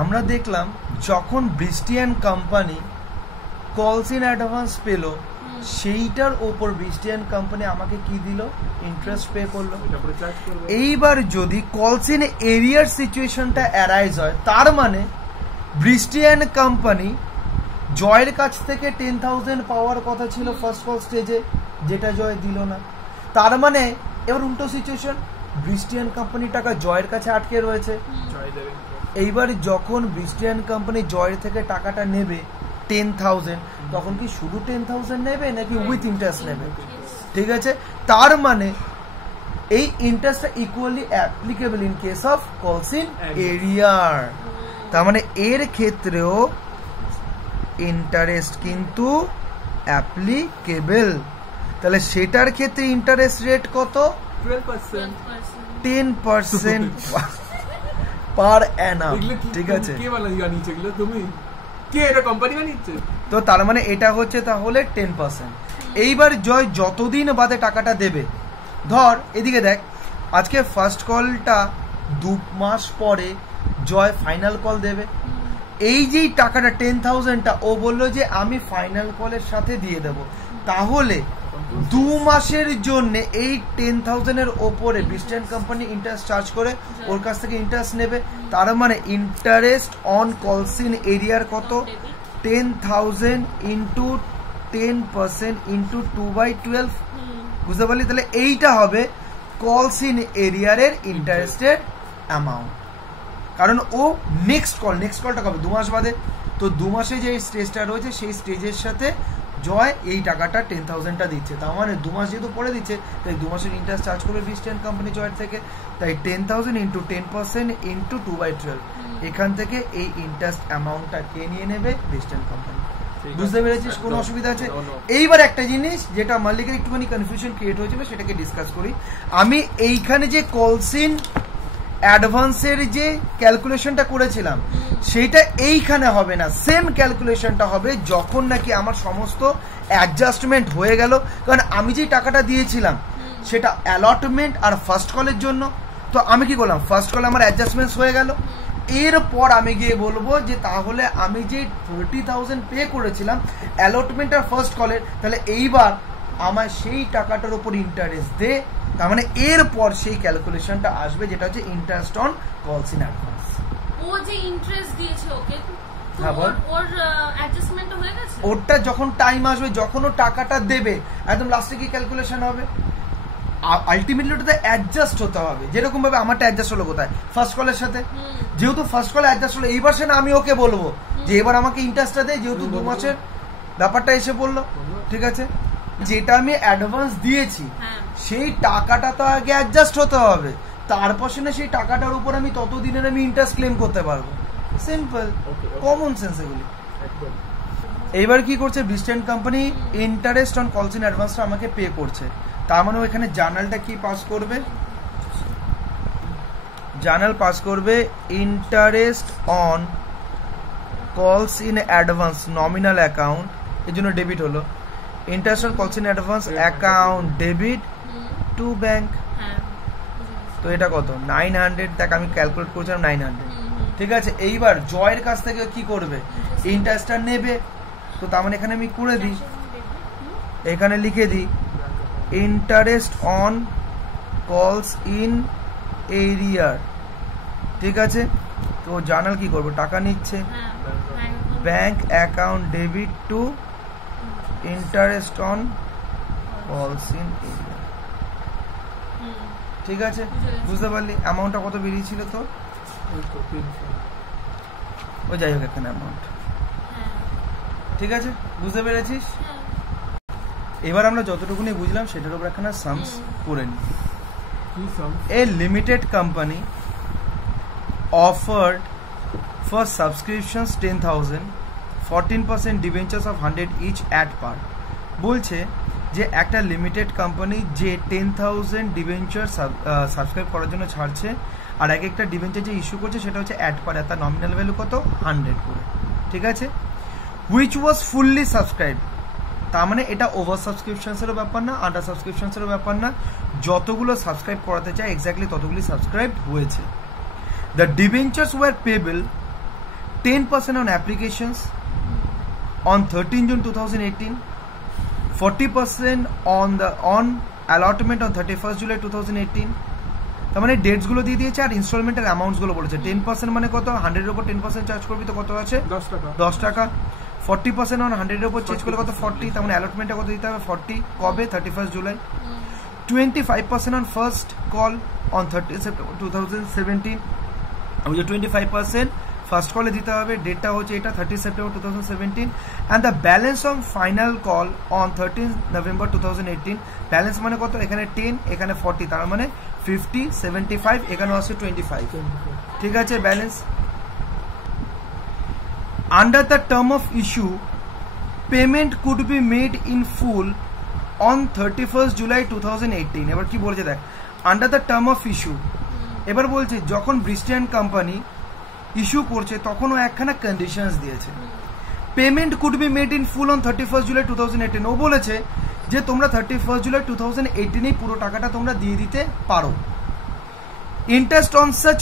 আমরা দেখলাম যখন বৃষ্টিয়ান কোম্পানি কলস ইন অ্যাডভান্স পেল, সেইটার ওপর বৃষ্টিয়ান কোম্পানি আমাকে কি দিল? ইন্টারেস্ট পে করলো। এইবার যদি কলস ইন এরিয়ার সিচুয়েশনটা অ্যারাইজ হয়, তার মানে বৃষ্টিয়ান কোম্পানি জয়ের কাছ থেকে 10,000 পাওয়ার কথা ছিল ফার্স্ট কল স্টেজে, যেটা জয় দিল না। তার মানে এবার উল্টো সিচুয়েশন, বৃষ্টিয়ান কোম্পানি টাকা জয়ের কাছে আটকে রয়েছে। এইবার যখন বৃষ্টিয়ান কোম্পানি জয়ের থেকে টাকাটা নেবে 10,000, তখন কি শুধু 10,000 নেবে নাকি উইথ ইন্টারেস্ট নেবে? ঠিক আছে, তার মানে এই ইন্টারেস্টটা equally applicable in case of calls in arrear. তার মানে এর ক্ষেত্রেও ইন্টারেস্ট কিন্তু অ্যাপ্লিকেবল। তাহলে সেটার ক্ষেত্রে ইন্টারেস্ট রেট কত? 10% পার অ্যানাম। ঠিক আছে, তো তার মানে এটা হচ্ছে তাহলে 10%। এইবার জয় যতদিন বাদে টাকাটা দেবে, ধর এদিকে দেখ, আজকে ফার্স্ট কলটা 2 মাস পরে জয় ফাইনাল কল দেবে। এই যে টাকাটা 10,000টা ও বললো যে আমি ফাইনাল কলের সাথে দিয়ে দেব, তাহলে 2 মাসের জন্য এই 10,000 এর ওপরে বৃষ্টিয়ান কোম্পানি ইন্টারেস্ট চার্জ করে ওর কাছ থেকে ইন্টারেস্ট নেবে। তার মানে ইন্টারেস্ট অন কলস ইন এরিয়ার কত? 10,000 ইন্টু 10% ইন্টু 2/12। বুঝতে পারলি? তাহলে এইটা হবে কলস ইন এরিয়ারের ইন্টারেস্টের অ্যামাউন্ট। কারণ ও নেক্সট কলটা কবে? 2 মাস বাদে। তো 2 মাসে যে স্টেজটা রয়েছে সেই স্টেজের সাথে জয় এই টাকাটা 10,000টা দিচ্ছে। তার মানে 2 মাস যেহেতু পরে দিচ্ছে, তাই 2 মাসের ইন্টারেস্ট চার্জ করবে বৃষ্টিয়ান কোম্পানি জয়ের থেকে। তাই 10,000 ইন্টু 10% ইন্টু 2/12, এখান থেকে এই ইন্টারেস্ট অ্যামাউন্টটা কে নিয়ে নেবে? বৃষ্টিয়ান কোম্পানি। বুঝতে পেরেছিস? কোনো অসুবিধা আছে? এইবার একটা জিনিস যেটা মালিকের একটুখানি কনফিউশন ক্রিয়েট হয়েছিল, সেটাকে ডিসকাস করি। আমি এইখানে যে কলস ইন অ্যাডভান্সের যে ক্যালকুলেশনটা করেছিলাম, সেইটা এইখানে হবে না, সেম ক্যালকুলেশনটা হবে যখন নাকি আমার সমস্ত অ্যাডজাস্টমেন্ট হয়ে গেল। কারণ আমি যে টাকাটা দিয়েছিলাম সেটা অ্যালটমেন্ট আর ফার্স্ট কলের জন্য। তো আমি কি করলাম? ফার্স্ট কলে আমার অ্যাডজাস্টমেন্ট হয়ে গেল, এরপর আমি গিয়ে বলবো যে তাহলে আমি যে 30,000 পে করেছিলাম অ্যালটমেন্ট আর ফার্স্ট কলের, তাহলে এইবার আমার সেই টাকাটার উপর ইন্টারেস্ট দে। তার মানে এরপর সেই ক্যালকুলেশনটা আসবে, যেটা হচ্ছে interest on calls in advance. ও যে ইন্টারেস্ট দিয়েছে ওকে, হ্যাঁ বল, ওর অ্যাডজাস্টমেন্ট হয়ে গেছে। ওটা যখন টাইম আসবে, যখন ও টাকাটা দেবে, একদম লাস্টে কি ক্যালকুলেশন হবে? আলটিমেটলি ওটাতে অ্যাডজাস্ট হতে হবে। যেরকম ভাবে আমারটা অ্যাডজাস্ট হলো কোথায়? ফার্স্ট কলের সাথে। যেহেতু ফার্স্ট কলে অ্যাডজাস্ট হলো, এইবার সে না আমি ওকে বলবো যে এবার আমাকে ইন্টারেস্টটা দে, যেহেতু 2 মাসের ব্যাপারটা এসে পড়লো। ঠিক আছে, যেটা আমি অ্যাডভান্স দিয়েছি সেই টাকাটা তো আগে অ্যাডজাস্ট হতে হবে, তারপর সে না সেই টাকাটার উপর আমি ততদিনের আমি ইন্টারেস্ট ক্লেম করতে পারবো। সিম্পল, কমন সেন্স এগুলি। এইবার কি করছে বৃষ্টিয়ান company? Interest on calls in অ্যাডভান্সটা আমাকে পে করছে। তার মানে এখানে জার্নালটা কি পাস করবে? জার্নাল পাস করবে interest on calls in advance nominal account, এর জন্য ডেবিট হলো। Interest on calls in advance account debit to bank. তো এটা কত? 900। দেখ আমি ক্যালকুলেট করছিলাম 900। ঠিক আছে, এইবার জয়ের কাছ থেকে কি করবে? ইন্টারেস্টটা নেবে। তো তার মানে এখানে আমি করে দিই, এখানে লিখে দিই ইন্টারেস্ট অন কলস ইন এরিয়ার। ঠিক আছে, তো জার্নাল কি করবো? টাকা নিচ্ছে, bank account debit to interest on calls in area. ঠিক আছে, বুঝতে পারলি অ্যামাউন্টটা কত বেরিয়েছিল? তো ও যাই হোক এখানে অ্যামাউন্ট। ঠিক আছে, বুঝতে পেরেছিস? এবার আমরা যতটুকুনি বুঝলাম সেটার উপর এখানে সামস করে নিই। A limited company offered for subscriptions 10,000, 14% debentures of 100 each at par। বলছে যে একটা লিমিটেড কোম্পানি যে 10,000 ডিবেঞ্চার সাবস্ক্রাইব করার জন্য ছাড়ছে, আর এক একটা ডিবেঞ্চার যে ইস্যু করছে সেটা হচ্ছে অ্যাট পার, তার নমিনাল ভ্যালু কত? 100 করে। ঠিক আছে, হুইচ ওয়াজ ফুললি সাবস্ক্রাইব। তার মানে এটা ওভার সাবস্ক্রিপশনসেরও ব্যাপার না, আন্ডার সাবস্ক্রিপশনসেরও ব্যাপার না, যতগুলো সাবস্ক্রাইব করাতে চায় এক্স্যাক্টলি ততগুলি সাবস্ক্রাইব হয়েছে। The debentures were payable 10% on applications on 13 June 2018, 40% on allotment on 31st July 2018. তার মানে ডেটস গুলো দিয়ে দিয়েছে আর ইনস্টলমেন্টের অ্যামাউন্টস গুলো বলেছে। 10% মানে কত, 100 এর উপর 10% চার্জ করবি তো কত আছে 10 টাকা। 40% অন 100 এর উপর চার্জ করলে কত 40, তার মানে অ্যালটমেন্টটা কত দিতে হবে 40, কবে 31st July. 25% on first call on 30 September 2017, ওই যে 25% ফার্স্ট কলে দিতে হবে, ডেটটা হচ্ছে এটা 30 September 2017, and the balance on final call on 13 November 2018। Balance মানে কত, এখানে 10 এখানে 40, তার মানে 50, 75, এখানে আছে 25, ঠিক আছে balance. Under the term of issue payment could be made in full on 31st July 2018। এবার কি বলছে দেখ, under the term of issue, এবার বলছে যখন বৃষ্টি অ্যান্ড কোম্পানি ইস্যু করছে তখনও একখানা কন্ডিশনস দিয়েছে, payment could be made in full on 31st July 2018। ও বলেছে যে তোমরা 31st জুলাই 2018 পুরো টাকাটা তোমরা দিয়ে দিতে পারো। Interest on such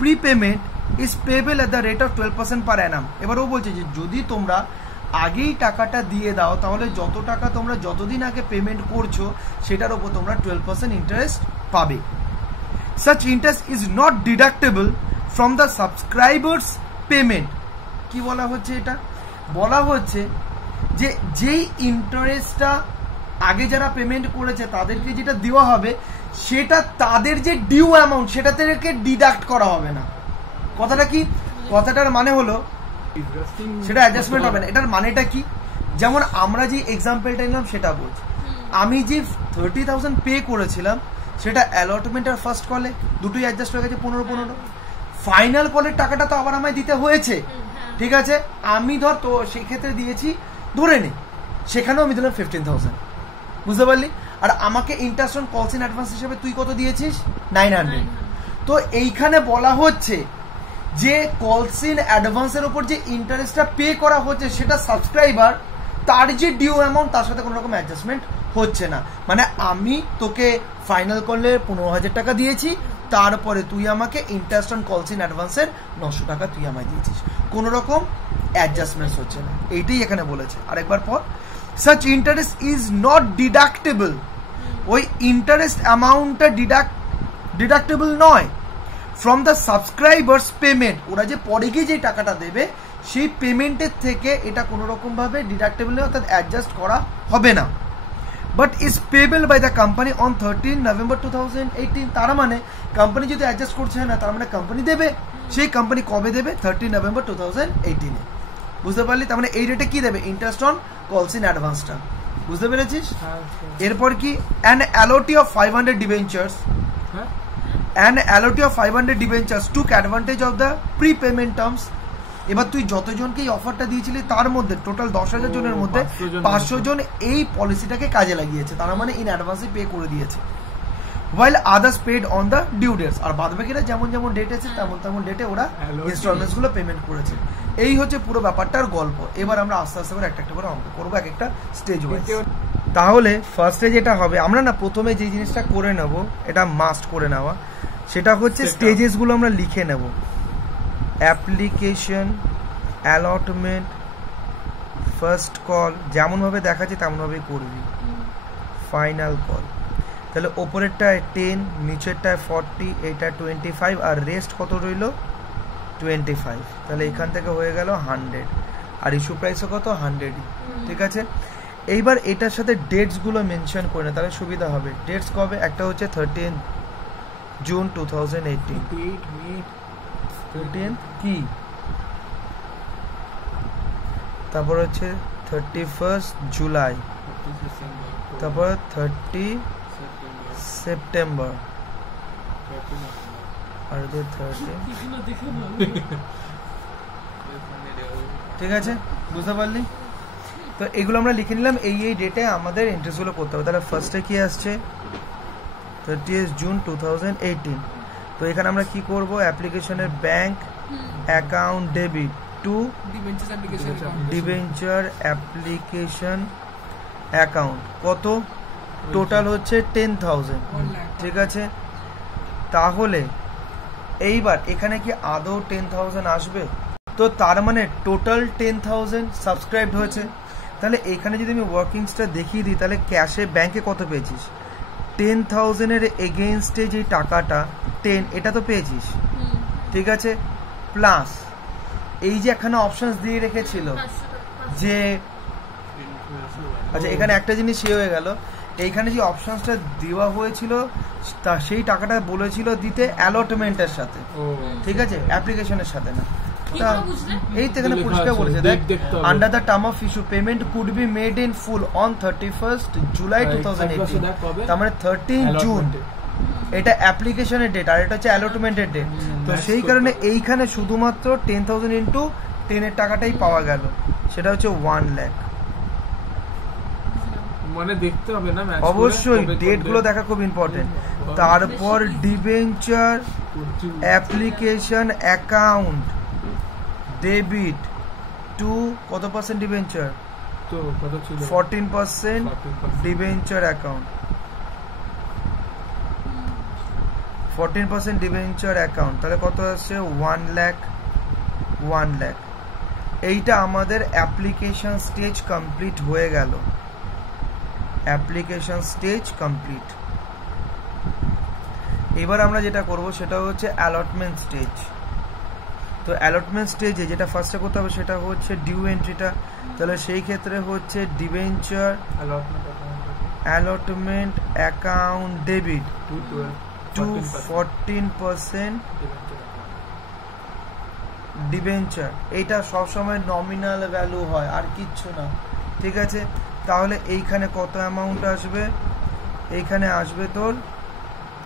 prepayment is payable at the rate of 12% পার অ্যানাম। এবার ও বলছে যে যদি তোমরা আগেই টাকাটা দিয়ে দাও তাহলে যত টাকা তোমরা যতদিন আগে পেমেন্ট করছো সেটার উপর তোমরা 12% ইন্টারেস্ট পাবে। Such interest is not deductible from the subscribers payment. কি বলা হচ্ছে, এটা বলা হচ্ছে যে যেই ইন্টারেস্টটা আগে যারা পেমেন্ট করেছে তাদেরকে যেটা দেওয়া হবে সেটা তাদের যে ডিউ অ্যামাউন্ট সেটা থেকে ডিডাক্ট করা হবে না। কথাটা কি, কথাটার মানে হলো সেটা অ্যাডজাস্টমেন্ট হবে না। এটার মানেটা কি, যেমন আমরা যে এক্সাম্পলটা নিলাম সেটা বলছি, আমি যে 30,000 পে করেছিলাম সেটা অ্যালটমেন্ট আর ফার্স্ট কলে দুটোই অ্যাডজাস্ট হয়ে গেছে 15-15। ফাইনাল কলের টাকাটা তো আবার আমায় দিতে হয়েছে, ঠিক আছে। আমি ধর তো সেই ক্ষেত্রে দিয়েছি ধরে নে, সেখানেও আমি দিলাম 15,000, বুঝতে পারলি। আর আমাকে interest on calls in advance হিসেবে তুই কত দিয়েছিস 900। তো এইখানে বলা হচ্ছে যে কলস ইন অ্যাডভান্সের উপর যে ইন্টারেস্টটা পে করা হচ্ছে সেটা সাবস্ক্রাইবার তার যে ডিউ অ্যামাউন্ট তার সাথে কোনো রকম অ্যাডজাস্টমেন্ট হচ্ছে না। মানে আমি তোকে ফাইনাল কলে 15,000 টাকা দিয়েছি, তারপরে তুই আমাকে ইন্টারেস্ট অন কলস ইন অ্যাডভান্সের 900 টাকা তুই আমায় দিয়েছিস, কোনো রকম অ্যাডজাস্টমেন্টস হচ্ছে না। এইটাই এখানে বলেছে। আরেকবার পর, such interest is not deductible, ওই ইন্টারেস্ট অ্যামাউন্টটা ডিডাক্টেবল নয় ফ্রম দ্য সাবস্ক্রাইবার্স পেমেন্ট। ওরা যে পরে গিয়ে যে টাকাটা দেবে সেই পেমেন্টের থেকে এটা কোনো রকম ভাবে ডিডাক্টেবল নয়, অর্থাৎ অ্যাডজাস্ট করা হবে না। But is payable by the company on 13 November 2018। তার মানে কোম্পানি যদি অ্যাডজাস্ট করছে না তার মানে কোম্পানি দেবে, সেই কোম্পানি কবে দেবে 13 নভেম্বর 2018, বুঝতে পারলি। তার মানে এই রেটে কি দেবে, ইন্টারেস্ট অন কলস ইন অ্যাডভান্সটা, বুঝতে পেরেছিস। এরপর কি, an allottee of 500 debentures, an allottee of 500 debentures took advantage of the prepayment terms. এবার তুই যতজনকে এই অফারটা দিয়েছিলি তার মধ্যে টোটাল 10,000 জনের মধ্যে 500 জন এই পলিসিটাকে কাজে লাগিয়েছে, তারা মানে ইন অ্যাডভান্সে পে করে দিয়েছে। while others paid on the due dates, আর বাদবাকিরা যেমন যেমন ডেট আছে তেমন তেমন ডেটে ওরা ইনস্টলমেন্টস গুলো পেমেন্ট করেছে। এই হচ্ছে পুরো ব্যাপারটার গল্প। এবার আমরা আস্তে আস্তে করে একটা একটা করে অঙ্ক করবো, এক একটা স্টেজ ওয়াইজ। তাহলে ফার্স্টে যেটা হবে, আমরা না প্রথমে যে জিনিসটা করে নেব, এটা মাস্ট করে নেওয়া, সেটা হচ্ছে স্টেজেস গুলো আমরা লিখে নেব। অ্যাপ্লিকেশন, অ্যালটমেন্ট, ফার্স্ট কল, যেমন ভাবে দেখাচ্ছে তেমন ভাবেই করবি। ফাইনাল কল, তাহলে ওপরেরটায় 10, নিচেরটায় 40, এইটা 25, আর রেস্ট কত রইল 25। তাহলে এখান থেকে হয়ে গেল 100, আর ইস্যু প্রাইসও কত 100, ঠিক আছে। এইবার এটার সাথে ডেটস গুলো মেনশন করে না, তাহলে সুবিধা হবে। ডেটস কবে, একটা হচ্ছে 13 জুন 2018, 13 কি, তারপর হচ্ছে 31 জুলাই, তারপর 30 সেপ্টেম্বর, আর 30, ঠিক আছে, বুঝতে পারলি। তো এগুলো আমরা লিখে নিলাম, এই এই ডেটে আমাদের এন্ট্রিস গুলো করতে হবে। তাহলে ফার্স্টে কি আসছে 30 জুন 2018। তো এখানে আমরা কি করব, অ্যাপ্লিকেশনের bank account debit two debenture application account, কত টোটাল হচ্ছে 10,000, ঠিক আছে। তাহলে এইবার এখানে কি আদৌ 10,000 আসবে, তো তার মানে টোটাল 10,000 সাবস্ক্রাইবড হয়েছে। তাহলে এখানে যদি আমি ওয়ার্কিংসটা দেখিয়ে দিই, তাহলে ক্যাশে ব্যাংকে কত পেয়েছিস? 10,000 এর এগেইনস্টে যে টাকাটা 10, এটা তো পেয়েছিস, ঠিক আছে। প্লাস এই যে এখানে অপশনস দিয়ে রেখেছিল যে, আচ্ছা এখানে একটা জিনিস হয়ে গেল, এইখানে যে অপশনসটা দেওয়া হয়েছিল তা সেই টাকাটা বলেছিল দিতে অ্যালটমেন্টের সাথে, ঠিক আছে, অ্যাপ্লিকেশনের সাথে না। তা এই তো এখানে পরিষ্কার বলেছে, দেখ, under the term of issue payment could be made in full on 31st July 2018, তার মানে 13 জুন এটা অ্যাপ্লিকেশনের ডেট, আর এটা হচ্ছে অ্যালটমেন্টের ডেট। তো সেই কারণে এইখানে শুধুমাত্র 10,000 ইন্টু 10 এর টাকাটাই পাওয়া গেল, সেটা হচ্ছে 1 লাখ। মানে দেখতে হবে না, অবশ্যই ডেট গুলো দেখা খুব ইম্পর্টেন্ট। তারপর debenture application account debit two কত পার্সেন্ট ডিবেঞ্চার? তো কত ছিল? 14% ডিবেঞ্চার অ্যাকাউন্ট, 14% ডিবেঞ্চার অ্যাকাউন্ট, তাহলে কত আসছে? 1 লাখ। এইটা আমাদের অ্যাপ্লিকেশন স্টেজ কমপ্লিট হয়ে গেল, অ্যাপ্লিকেশন স্টেজ কমপ্লিট। এবার আমরা যেটা করব সেটা হচ্ছে অ্যালটমেন্ট স্টেজ। তো অ্যালটমেন্ট স্টেজে যেটা ফার্স্টে করতে হবে সেটা হচ্ছে ডিউ এন্ট্রিটা। তাহলে সেই ক্ষেত্রে হচ্ছে debenture allotment account debit to 14% debenture. এইটা সবসময় নমিনাল ভ্যালু হয়, আর কিচ্ছু না, ঠিক আছে। তাহলে এইখানে কত অ্যামাউন্ট আসবে? এইখানে আসবে তোর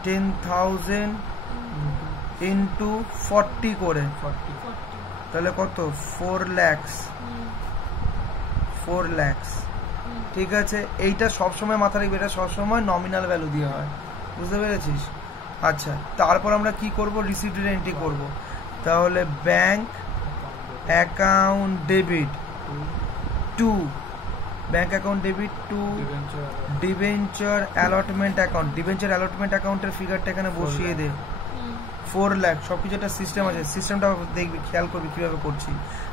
10,000 ইন্টু 40 করে, তাহলে কত? 4 lakhs, ঠিক আছে। এইটা সবসময় মাথা রাখবে, এটা সবসময় নমিনাল ভ্যালু দিয়ে হয়, বুঝতে পেরেছিস? আচ্ছা, তারপর আমরা কি করব? রিসিপ্টের এন্ট্রি করব। তাহলে bank account debit two debenture allotment account. Debenture allotment অ্যাকাউন্টের ফিগারটা এখানে বসিয়ে দে, 4 লাখ। সবকিছু একটা সিস্টেম আছে, সিস্টেমটা দেখবি, খেয়াল করবি কিভাবে করছি।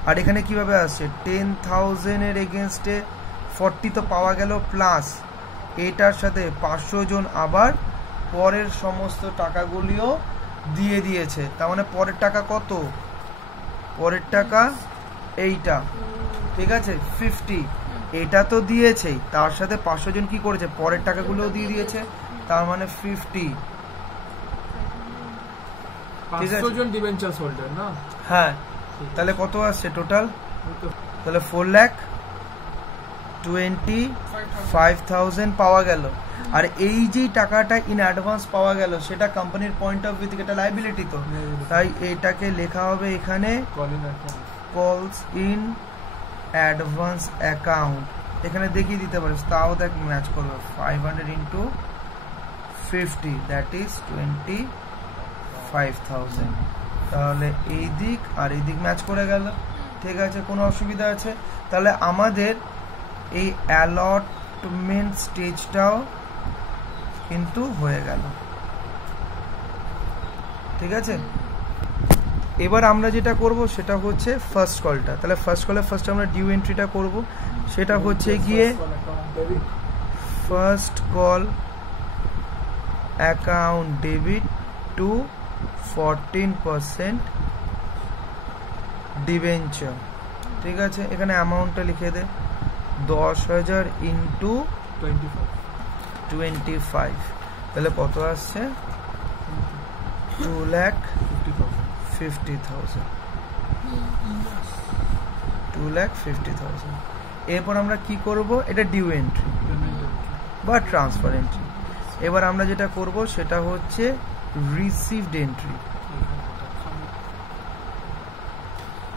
আর এখানে কিভাবে আসছে? 10,000 এর এগেনস্টে 40 তো পাওয়া গেল, প্লাস এটার সাথে 500 জন আবার পরের সমস্ত টাকাগুলিও দিয়ে দিয়েছে। তার মানে পরের টাকা কত? পরের টাকা এইটা, ঠিক আছে, 50। এটা তো দিয়েছেই, তার সাথে 500 জন কি করেছে? পরের টাকাগুলোও দিয়ে দিয়েছে, তার মানে 50, ঠিক আছে। 500 জন ডিবেঞ্চার হোল্ডার না? হ্যাঁ, তাহলে কত আসছে টোটাল? তাহলে 4,25,000 পাওয়া গেল। আর এই যে টাকাটা ইন অ্যাডভান্স পাওয়া গেল সেটা কোম্পানির পয়েন্ট অফ ভিউ থেকে এটা লায়াবিলিটি, তো তাই এটাকে লেখা হবে এখানে কলস ইন অ্যাডভান্স অ্যাকাউন্ট। এখানে দেখিয়ে দিতে পারিস, তাও দেখ ম্যাচ করবে। 500 ইন্টু 50, দ্যাট ইজ 25,000। তাহলে এই দিক আর এই দিক ম্যাচ করে গেল, ঠিক আছে, কোনো অসুবিধা আছে? তাহলে আমাদের এই অ্যালটমেন্ট স্টেজটাও কিন্তু হয়ে গেল, ঠিক আছে। এবার আমরা যেটা করব সেটা হচ্ছে ফার্স্ট কলটা। তাহলে ফার্স্ট কলে ফার্স্ট আমরা ডিউ এন্ট্রিটা করব, সেটা হচ্ছে গিয়ে first call account debit to 14% debenture, ঠিক আছে। এখানে অ্যামাউন্টটা লিখে দে, 10,000 ইন্টু 25, তাহলে কত আসছে? 2,50,000। 2,50,000। এরপর আমরা কি করব? এটা ডিউ এন্ট্রি বা ট্রান্সফার এন্ট্রি। এবার আমরা যেটা করব সেটা হচ্ছে রিসিভড এন্ট্রি,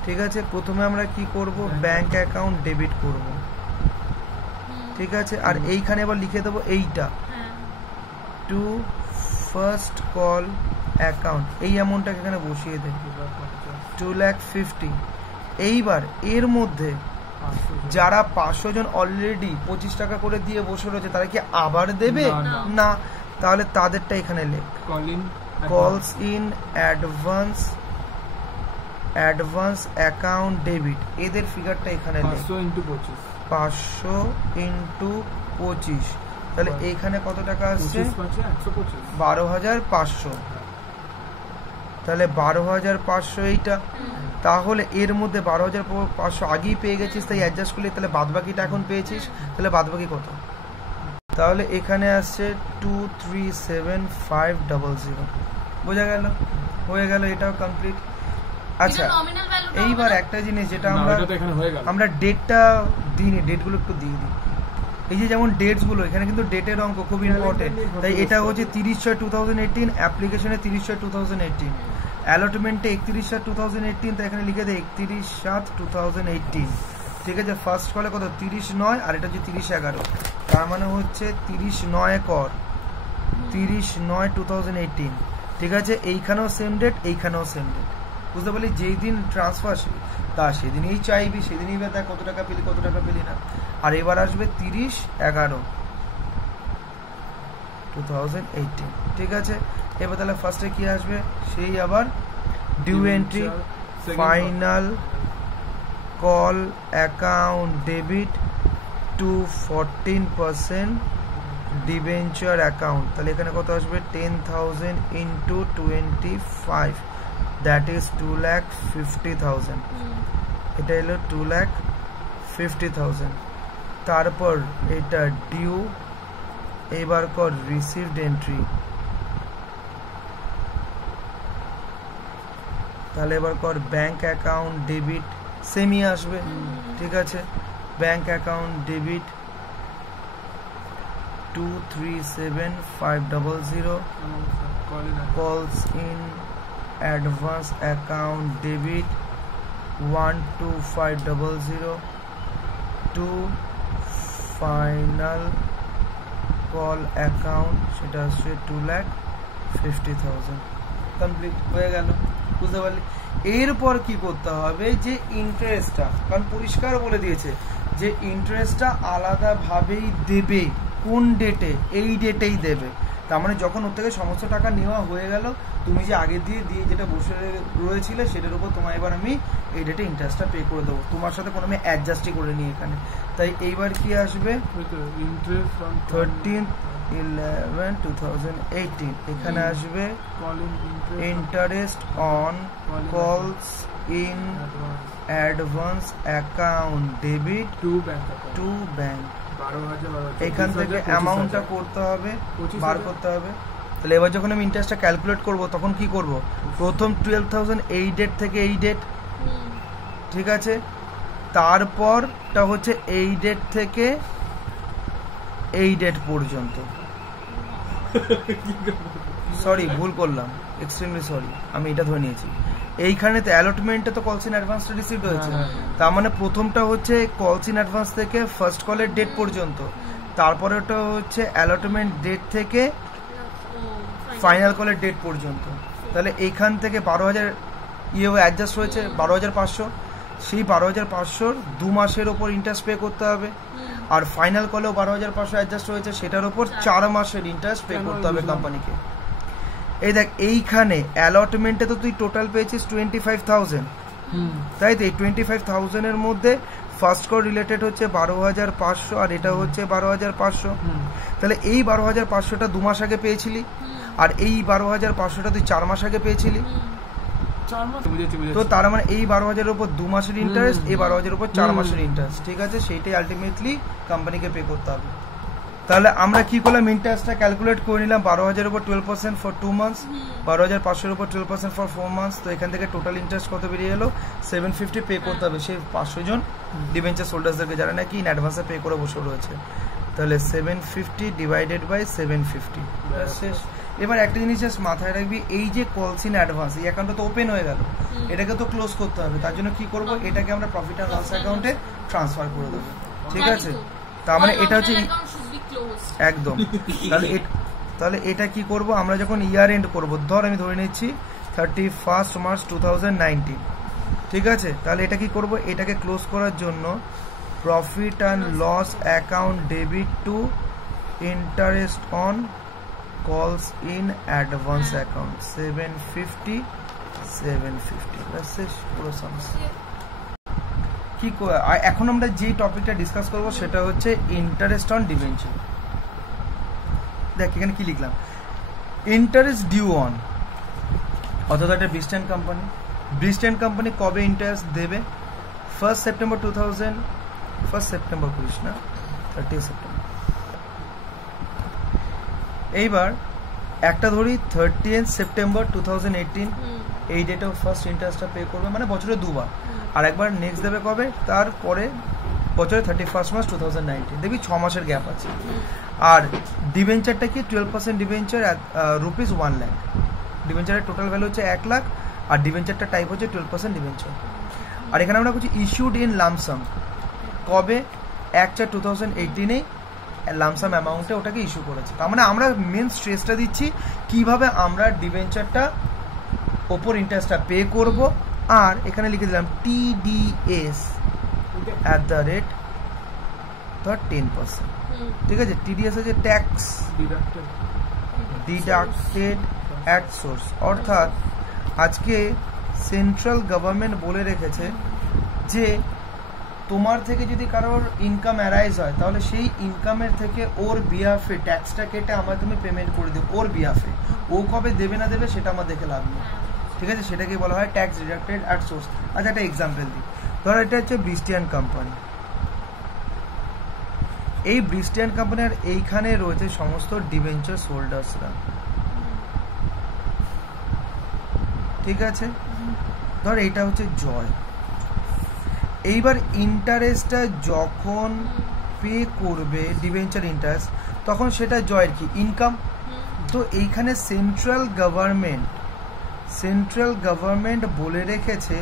ঠিক আছে। প্রথমে আমরা কি করব? ব্যাংক অ্যাকাউন্ট ডেবিট করব, ঠিক আছে। আর এইখানে এবার লিখে দেবো এইটা টু ফার্স্ট কল অ্যাকাউন্ট, এই অ্যামাউন্টটাকে এখানে বসিয়ে দেব, 2,50,000। এইবার এর মধ্যে যারা 500 জন অলরেডি 25 টাকা করে দিয়ে বসে রয়েছে তারা কি আবার দেবে? না, তাহলে তাদেরটা এখানে লেখ, কলস in advance advance account debit, এদের ফিগারটা এখানে 500 ইন্টু 25 500 ইন্টু 25, তাহলে এইখানে কত টাকা আসছে 125 12,500, তাহলে 12,500 এইটা, তাহলে এর মধ্যে 12,500 আগেই পেয়ে গেছিস, তাই অ্যাডজাস্ট করলে তাহলে বাদবাকিটা এখন পেয়েছিস, তাহলে বাদবাকি কত, তাহলে এখানে আসছে 237,500, বোঝা গেল, হয়ে গেল, এটাও কমপ্লিট। আচ্ছা নমিনাল ভ্যালুটা এইবার একটা জিনিস যেটা না, এটা তো এখানে হয়ে গেল। আমরা ডেটটা দিইনি, ডেটগুলো একটু দিয়ে দিই। এই যে যেমন ডেটস গুলো এখানে কিন্তু ডেটের অঙ্ক খুব ইম্পর্টেন্ট, তাই এটা হচ্ছে 30/6/2018, অ্যাপ্লিকেশনে 30/6/2018, অ্যালটমেন্টে 31/7/2018, তাই এখানে লিখে দেয় 31/7/2018, ঠিক আছে। ফার্স্ট কলে কত 30/9, আর এটা হচ্ছে 30/11, তার মানে হচ্ছে 30/9 কর 30/9/2018, ঠিক আছে। এইখানেও সেম ডেট, এইখানেও সেম ডেট, বুঝতে পারলি, যেই দিন ট্রান্সফার তা সেদিনই চাইবি, সেদিনই দেখ কত টাকা পেলি কত টাকা পেলি না। আর এবার আসবে 30/11/2018, ঠিক আছে। এবার তাহলে ফার্স্টে কি আসবে, সেই আবার due entry, final call account debit to 14% debenture account, তাহলে এখানে কত আসবে 10,000 ইন্টু 25, দ্যাট ইজ 2,50,000, এটা এলো 2,50,000। তারপর এটা ডিউ, এবার কর রিসিভড এন্ট্রি, তাহলে এবার কর ব্যাংক অ্যাকাউন্ট ডেবিট, সেমই আসবে, ঠিক আছে। Bank account debit 237,500, calls in advance account debit 12500, to final call account, সেটা হচ্ছে 2,50,000, কমপ্লিট হয়ে গেল, বুঝতে পারলি। এরপর কি করতে হবে, যে ইন্টারেস্টটা, কারণ পরিষ্কার বলে দিয়েছে যে ইন্টারেস্টটা আলাদাভাবেই দেবে, কোন ডেটে, এই ডেটেই দেবে, তার মানে যখন ওর থেকে সমস্ত টাকা নেওয়া হয়ে গেল, তুমি যে আগে দিয়ে যেটা বসে রয়েছিলে সেটার উপর তোমার এবার আমি এই ডেটে ইন্টারেস্টটা পে করে দেবো, তোমার সাথে কোনো আমি অ্যাডজাস্টই করে নিই এখানে। তাই এইবার কি আসবে 13/11/2018, এখানে আসবে interest on calls in advance account debit to bank, এখান থেকে অ্যামাউন্টটা করতে হবে, বার করতে হবে। তাহলে এবার যখন আমি ইন্টারেস্টটা ক্যালকুলেট করব তখন কি করব, প্রথম 12,000 এই ডেট থেকে এই ডেট, ঠিক আছে, তারপরটা হচ্ছে এই ডেট থেকে এই ডেট পর্যন্ত, সরি ভুল করলাম, এক্সট্রিমলি সরি, আমি এটা ধরে নিয়েছি। এইখানে তো অ্যালটমেন্টে তো কলস ইন অ্যাডভান্সটা রিসিভ হয়েছে, তার মানে প্রথমটা হচ্ছে কলস ইন অ্যাডভান্স থেকে ফার্স্ট কলের ডেট পর্যন্ত, তারপরে ওটা হচ্ছে অ্যালটমেন্ট ডেট থেকে ফাইনাল কলের ডেট পর্যন্ত। তাহলে এইখান থেকে 12,000 অ্যাডজাস্ট হয়েছে 12,500, সেই 12,500 2 মাসের ওপর ইন্টারেস্ট পে করতে হবে, আর ফাইনাল কলেও 12,500 অ্যাডজাস্ট হয়েছে, সেটার ওপর 4 মাসের ইন্টারেস্ট পে করতে হবে কোম্পানিকে। এই দেখ এইখানে অ্যালটমেন্টে তো তুই টোটাল পেয়েছিস 25,000, তাই তো এই 25,000 এর মধ্যে ফার্স্ট কল রিলেটেড হচ্ছে 12,500, আর এটা হচ্ছে 12,500, তাহলে এই 12,500টা 2 মাস আগে পেয়েছিলি, আর এই 12,500টা তুই 4 মাস আগে পেয়েছিলি, তো তার মানে এই 12,000 উপর 2 মাসের ইন্টারেস্ট, এই 12,000 উপর 4 মাসের ইন্টারেস্ট, ঠিক আছে, সেইটাই আলটিমেটলি কোম্পানিকে পে করতে হবে। তাহলে আমরা কি করলাম, ইন্টারেস্টটা ক্যালকুলেট করে নিলাম 12,000 উপর 12% ফর 2 মান্থস, 12,500 উপর 12% ফর 4 মান্থস, তো এখান থেকে টোটাল ইন্টারেস্ট কত বেরিয়ে এলো 750 পে করতে হবে সেই 500 জন ডিবেঞ্চার হোল্ডার্সদেরকে, যারা নাকি ইন অ্যাডভান্সে পে করে বসে রয়েছে। তাহলে 750 ডিভাইডেড বাই 750, শেষ। এবার একটা জিনিস জাস্ট মাথায় রাখবি, এই যে কলস ইন অ্যাডভান্স, এই অ্যাকাউন্টটা তো ওপেন হয়ে গেল, এটাকে তো ক্লোজ করতে হবে, তার জন্য কি করব, এটাকে আমরা প্রফিট অ্যান্ড লস অ্যাকাউন্টে ট্রান্সফার করে দেবো, ঠিক আছে। তার মানে এটা হচ্ছে একদম, তাহলে এটা কি করব, আমরা যখন ইয়ার এন্ড করবো, ধর আমি ধরে নিচ্ছি 31 মার্চ 2019, ঠিক আছে, তাহলে এটা কি করব, এটাকে ক্লোজ করার জন্য profit and loss account debit to interest on calls in advance account 750 750 ব্যাস শেষ পুরো সমস্যা। কি এখন আমরা যে টপিকটা ডিসকাস করব সেটা হচ্ছে ইন্টারেস্ট অন ডিবেঞ্চার। দেখ এখানে কি লিখলাম, ইন্টারেস্ট ডিউ অন, অর্থাৎ একটা ব্রিস্টেন কোম্পানি। ব্রিস্টেন কোম্পানি কবে ইন্টারেস্ট দেবে? 1 সেপ্টেম্বর 2000, 1 সেপ্টেম্বর করিস না, 30 সেপ্টেম্বর। এইবার একটা ধরি 30 সেপ্টেম্বর 2018, এই ডেটেও ফার্স্ট ইন্টারেস্টটা পে করবে, মানে বছরে দুবার। আর একবার নেক্সট দেবে কবে? তারপরে বছরে 31 মার্চ 2019। দেখবি 6 মাসের গ্যাপ আছে। আর ডিবেঞ্চারটা কি? 12% ডিবেঞ্চার রুপিস 1 লাখ। ডিবেঞ্চারের টোটাল ভ্যালু হচ্ছে 1 লাখ, আর ডিবেঞ্চারটা টাইপ হচ্ছে 12% ডিবেঞ্চার। আর এখানে আমরা বলছি ইস্যুড ইন লামসাম, কবে? 1/4/2018 লামসাম অ্যামাউন্টে ওটাকে ইস্যু করেছে। তার মানে আমরা মেন স্ট্রেসটা দিচ্ছি কিভাবে আমরা ডিবেঞ্চারটা ওপর ইন্টারেস্টটা পে করব। আর এখানে লিখে দিলাম TDS @ 10%। ঠিক আছে, TDS হচ্ছে ট্যাক্স ডিডাক্টেড অ্যাট সোর্স, অর্থাৎ আজকে সেন্ট্রাল গভর্নমেন্ট বলে রেখেছে যে তোমার থেকে যদি কারোর ইনকাম অ্যারাইজ হয় তাহলে সেই ইনকামের থেকে ওর বিহাফে ট্যাক্সটা কেটে আমায় তুমি পেমেন্ট করে দিও ওর বিহাফে। ও কবে দেবে না দেবে সেটা আমার দেখে লাভ নেই। ঠিক আছে, সেটাকে বলা হয় ট্যাক্স ডিডাক্টেড অ্যাট সোর্স। আচ্ছা একটা এক্সাম্পল দিই, ধরো এটা হচ্ছে ব্রিস্টিয়ান কোম্পানি। এই ব্রিস্টিয়ান কোম্পানির এইখানে রয়েছে সমস্ত ডিবেঞ্চার হোল্ডার্সরা। ঠিক আছে, ধর এইটা হচ্ছে জয়। এইবার ইন্টারেস্টটা যখন পে করবে ডিবেঞ্চার ইন্টারেস্ট, তখন সেটা জয়ের কি? ইনকাম। তো এইখানে সেন্ট্রাল গভর্নমেন্ট বলে রেখেছে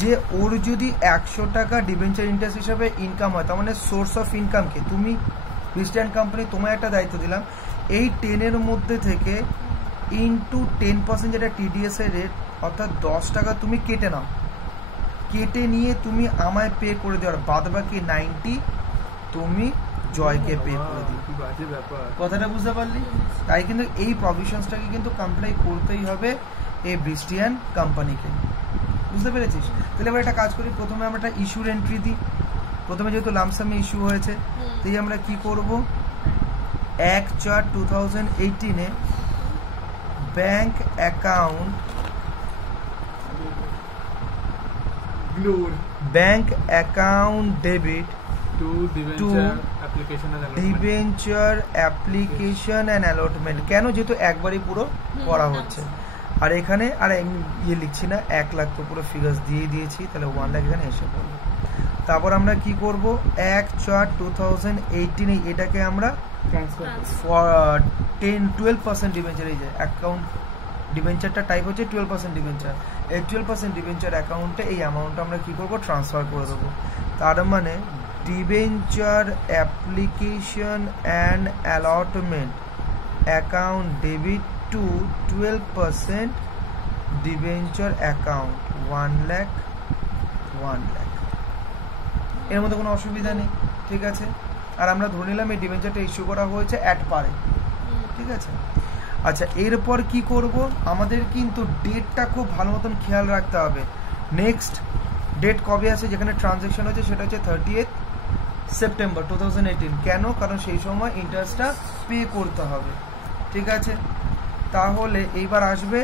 যে ওর যদি 100 টাকা ডিবেঞ্চার ইন্টারেস্ট হিসাবে ইনকাম হয়, তার মানে সোর্স অফ ইনকামকে তুমি ব্রিস্টিয়ান কোম্পানি তোমায় একটা দায়িত্ব দিলাম, এই 10-এর মধ্যে থেকে ইনটু 10% যেটা TDS এর রেট, অর্থাৎ 10 টাকা তুমি কেটে নাও, কেটে নিয়ে তুমি আমায় পে করে দেওয়ার বাদ বাকি 90 তুমি জয়কে পে করে দিও। কথাটা বুঝতে পারলি? তাই কিন্তু এই প্রভিশনসটাকে কিন্তু কমপ্লাই করতেই হবে এই ব্রিস্টিয়ান কোম্পানিকে। বুঝতে পেরেছিস? তাহলে এবার একটা কাজ করি, প্রথমে আমরা একটা ইস্যুর এন্ট্রি দিই। প্রথমে যেহেতু লামসামে ইস্যু হয়েছে, তাই আমরা কি করব, 1/4/2018 bank account debit to debenture application and allotment. কেন? যেহেতু একবারই পুরো করা হচ্ছে। আর এখানে আর ইয়ে লিখছি না, 1 লাখ তো পুরো ফিগার্স দিয়ে দিয়েছি, তাহলে 1 লাখ এখানে এসে পড়বে। তারপর আমরা কি করব, 1/4/2018 এটাকে আমরা 12% ডিবেঞ্চার, এই যে অ্যাকাউন্ট ডিবেঞ্চারটা টাইপ হচ্ছে 12% ডিবেঞ্চার, এই 12% ডিবেঞ্চার অ্যাকাউন্টে এই অ্যামাউন্টটা আমরা কি করব, ট্রান্সফার করে দেবো। তার মানে debenture application and allotment account debit two 12% debenture account 1 lakh. এর মধ্যে কোনো অসুবিধা নেই। ঠিক আছে, আর আমরা ধরে নিলাম এই ডিবেঞ্চারটা ইস্যু করা হয়েছে অ্যাট পারে। ঠিক আছে, আচ্ছা এরপর কি করব, আমাদের কিন্তু ডেটটা খুব ভালো মতন খেয়াল রাখতে হবে। নেক্সট ডেট কবে আছে যেখানে ট্রানজ্যাকশন হচ্ছে, সেটা হচ্ছে 30 সেপ্টেম্বর 2018। কেন? কারণ সেই সময় ইন্টারেস্টটা পে করতে হবে। ঠিক আছে, তাহলে এইবার আসবে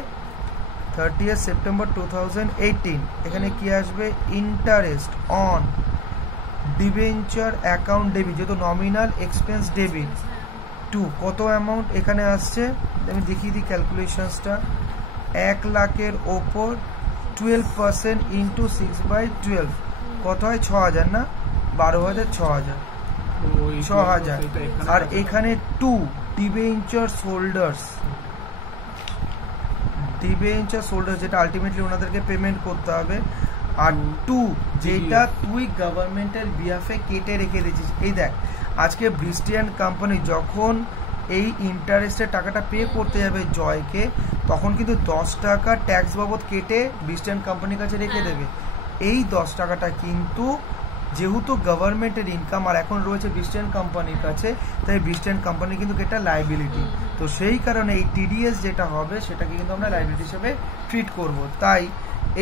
30 সেপ্টেম্বর 2018, এখানে কি আসবে, interest on debenture account debit, যেহেতু নমিনাল এক্সপেন্স ডেবিট টু কত অ্যামাউন্ট এখানে আসছে, আমি দেখিয়ে দিই ক্যালকুলেশনসটা। 1 লাখের ওপর 12% ইন্টু 6/12 কত হয়, 6000 না, 12,000, 6000। আর এখানে 2 ডিবেঞ্চার হোল্ডার্স, যেটা আলটিমেটলি ওনাদেরকে পেমেন্ট করতে হবে। আর 2 যেটা তুই গভর্নমেন্টের বিহাফে কেটে রেখে দিয়েছিস। এই দেখ, আজকে ব্রিস্টিয়ান কোম্পানি যখন এই ইন্টারেস্টের টাকাটা পে করতে যাবে জয়কে, তখন কিন্তু 10 টাকা ট্যাক্স বাবদ কেটে ব্রিস্টিয়ান কোম্পানির কাছে রেখে দেবে। এই 10 টাকাটা কিন্তু যেহেতু গভর্নমেন্টের ইনকাম আর এখন রয়েছে ব্রিস্টেন কোম্পানির কাছে, তাই ব্রিস্টেন কোম্পানি কিন্তু এটা লাইবিলিটি। তো সেই কারণে এই টিডিএস যেটা হবে সেটাকে কিন্তু আমরা লাইবিলিটি হিসেবে ট্রিট করব। তাই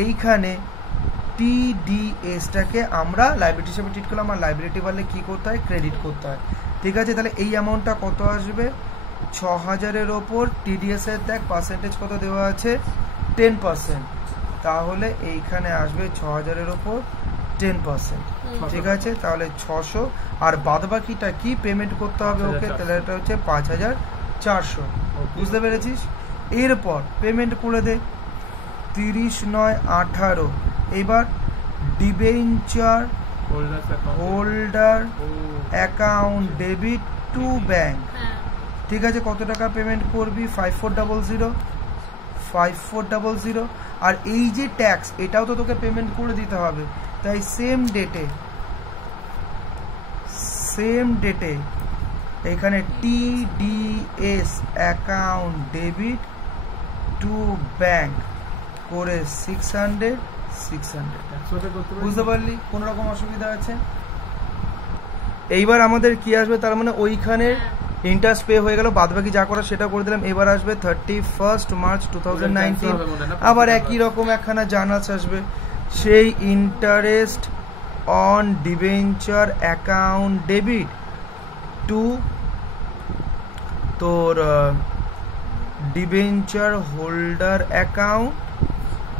এইখানে টিডিএসটাকে আমরা লাইবিলিটি হিসেবে ট্রিট করলাম, আর লাইবিলিটি বললে কী করতে হয়, ক্রেডিট করতে হয়। ঠিক আছে, তাহলে এই অ্যামাউন্টটা কত আসবে, 6000-এর ওপর টিডিএস এর দেখ পার্সেন্টেজ কত দেওয়া আছে, 10%। তাহলে এইখানে আসবে 6000-এর ওপর 10%। ঠিক আছে, তাহলে 600, আর বাদবাকিটা কি পেমেন্ট করতে হবে ওকে, তাহলে এটা হচ্ছে 5400। বুঝতে পেরেছিস? এরপর পেমেন্ট করে দে 30/9/18। এবার debenture holder account debit to bank. ঠিক আছে, কত টাকা পেমেন্ট করবি, 5400। আর এই যে ট্যাক্স, এটাও তো তোকে পেমেন্ট করে দিতে হবে। তাই সেম ডেটে এখানে TDS account debit to bank করে 600। বুঝতে পারলি? কোন রকম অসুবিধা আছে? এইবার আমাদের কি আসবে, তার মানে ওইখানে ইন্টারেস্ট পে হয়ে গেল, বাদবাকি যা করা সেটা করে দিলাম। এবার আসবে 31 মার্চ 2019, আবার একই রকম একখানা জার্নালস আসবে, সেই interest on debenture account debit two তোর ডিবেঞ্চার হোল্ডার অ্যাকাউন্ট,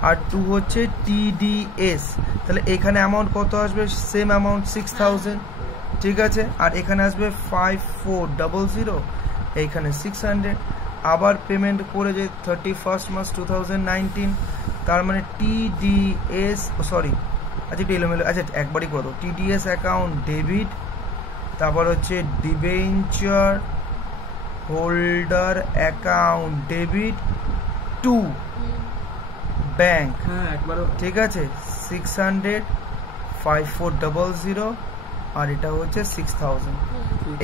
আর 2 হচ্ছে টিডিএস। তাহলে এখানে অ্যামাউন্ট কত আসবে, সেম অ্যামাউন্ট 6000। ঠিক আছে, আর এখানে আসবে 5400, এইখানে 600। আবার পেমেন্ট করে যে 31 মার্চ 2019, তার মানে টিডিএস আচ্ছা এলোমেলো, আচ্ছা একবারই করে দাও, টিডিএস অ্যাকাউন্ট ডেবিট, তারপর হচ্ছে debenture holder account debit to bank. ঠিক আছে, 600, 5400, আর এটা হচ্ছে 6000।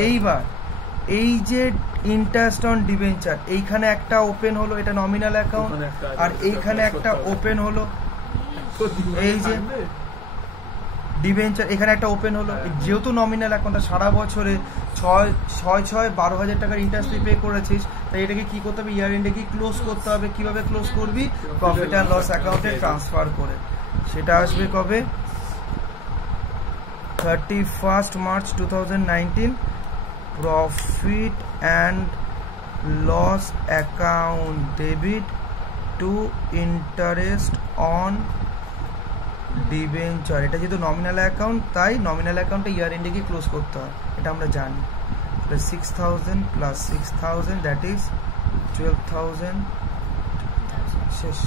এইবার এই যে ইন্টারেস্ট অন ডিবেঞ্চার, এইখানে একটা ওপেন হলো, এটা নমিনাল অ্যাকাউন্ট, আর এইখানে একটা ওপেন হলো, এই যে ডিবেঞ্চার এখানে একটা ওপেন হলো। যেহেতু নমিনাল অ্যাকাউন্টটা সারা বছরে 12,000 টাকার ইন্টারেস্ট পে করেছিস, তাই এটাকে কি করতে হবে, ইয়ার এন্ডে কি ক্লোজ করতে হবে। কিভাবে ক্লোজ করবি, প্রফিট অ্যান্ড লস অ্যাকাউন্টে ট্রান্সফার করে। সেটা আসবে কবে, 31 March 2019, profit and loss account debit to interest on debenture. এটা যেহেতু নমিনাল অ্যাকাউন্ট, তাই নমিনাল অ্যাকাউন্টে ইয়ার এন্ডে কি ক্লোজ করতে হয়, এটা আমরা জানি। 6000 + 6000 দ্যাট ইজ 12,000 শেষ।